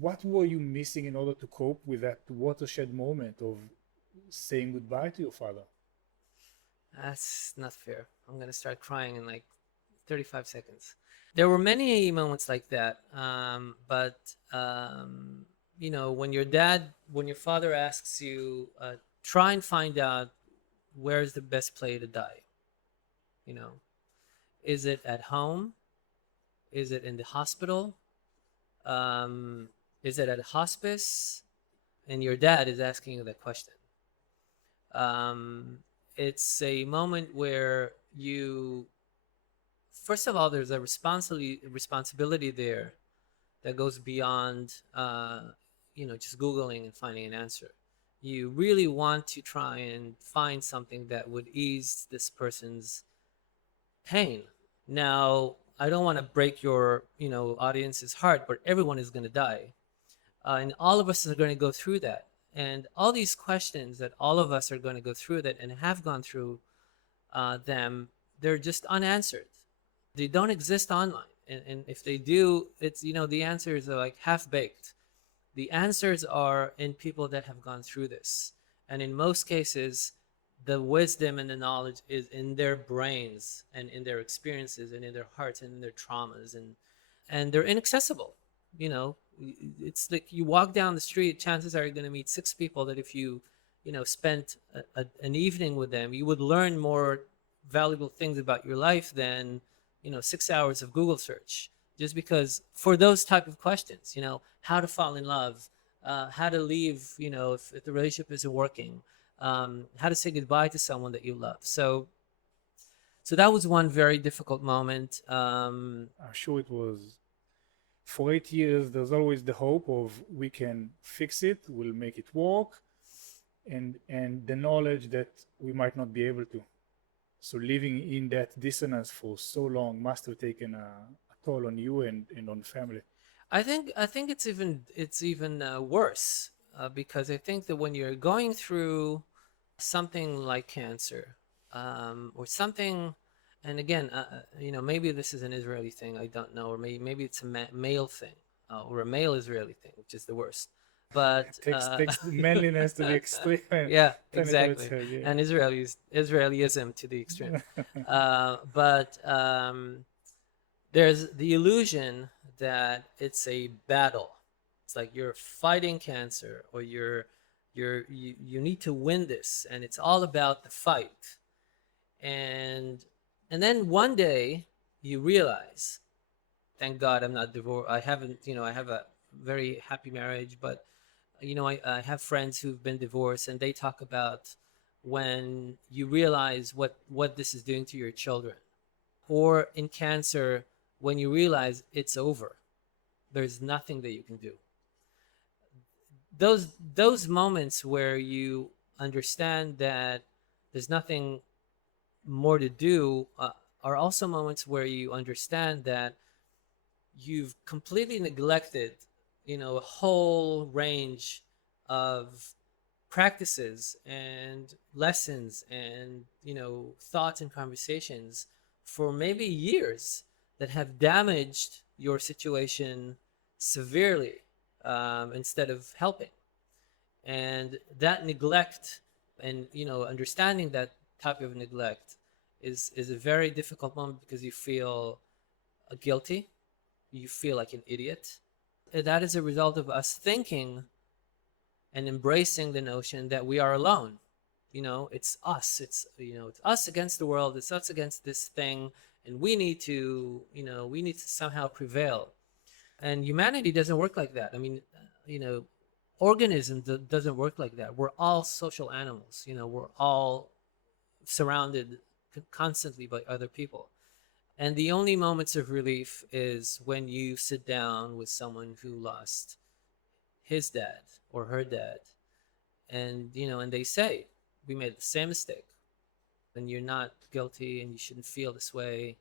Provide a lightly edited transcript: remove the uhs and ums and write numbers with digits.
what were you missing in order to cope with that watershed moment of saying goodbye to your father? That's not fair. I'm gonna start crying in like 35 seconds. There were many moments like that, but when your father asks you, try and find out where's the best place to die. You know, is it at home? Is it in the hospital? Um, is it at a hospice? And your dad is asking you that question. Um, it's a moment where you, first of all, there's a responsibility there that goes beyond, just Googling and finding an answer. You really want to try and find something that would ease this person's pain. Now, I don't want to break your, audience's heart, but everyone is going to die. And all of us are going to go through that. And all these questions that all of us are going to go through that and have gone through them, they're just unanswered. They don't exist online. And if they do, it's, the answers are like half baked. The answers are in people that have gone through this. And in most cases, the wisdom and the knowledge is in their brains and in their experiences and in their hearts and in their traumas, and they're inaccessible. It's like you walk down the street, chances are you're going to meet six people that if you spent an evening with them, you would learn more valuable things about your life than 6 hours of Google search, just because for those type of questions, how to fall in love, how to leave, if the relationship isn't working, how to say goodbye to someone that you love. So that was one very difficult moment. I'm sure it was. For 8 years, there's always the hope of we can fix it, we'll make it work, and the knowledge that we might not be able to. So living in that dissonance for so long must have taken a toll on you and on family. I think it's even worse, because I think that when you're going through something like cancer, or something, and again, maybe this is an Israeli thing, I don't know, or maybe it's a male thing, or a male Israeli thing, which is the worst. But Takes the manliness to the extreme and yeah, turn it on its exactly, head. and Israelism to the extreme. Yeah. But there's the illusion that it's a battle. It's like you're fighting cancer, or you need to win this, and it's all about the fight. And then one day you realize, thank God I'm not divorced. I haven't, I have a very happy marriage, but I have friends who've been divorced, and they talk about when you realize what this is doing to your children, or in cancer, when you realize it's over, there's nothing that you can do. Those moments where you understand that there's nothing more to do, are also moments where you understand that you've completely neglected, a whole range of practices and lessons and thoughts and conversations for maybe years, that have damaged your situation severely, instead of helping. And that neglect, and understanding that type of neglect, is a very difficult moment, because you feel guilty, you feel like an idiot. And that is a result of us thinking and embracing the notion that we are alone. It's us. It's us against the world. It's us against this thing, and we need to somehow prevail. And humanity doesn't work like that. I mean, organism doesn't work like that. We're all social animals. We're all surrounded constantly by other people. And the only moments of relief is when you sit down with someone who lost his dad or her dad, and they say, we made the same mistake, and you're not guilty, and you shouldn't feel this way.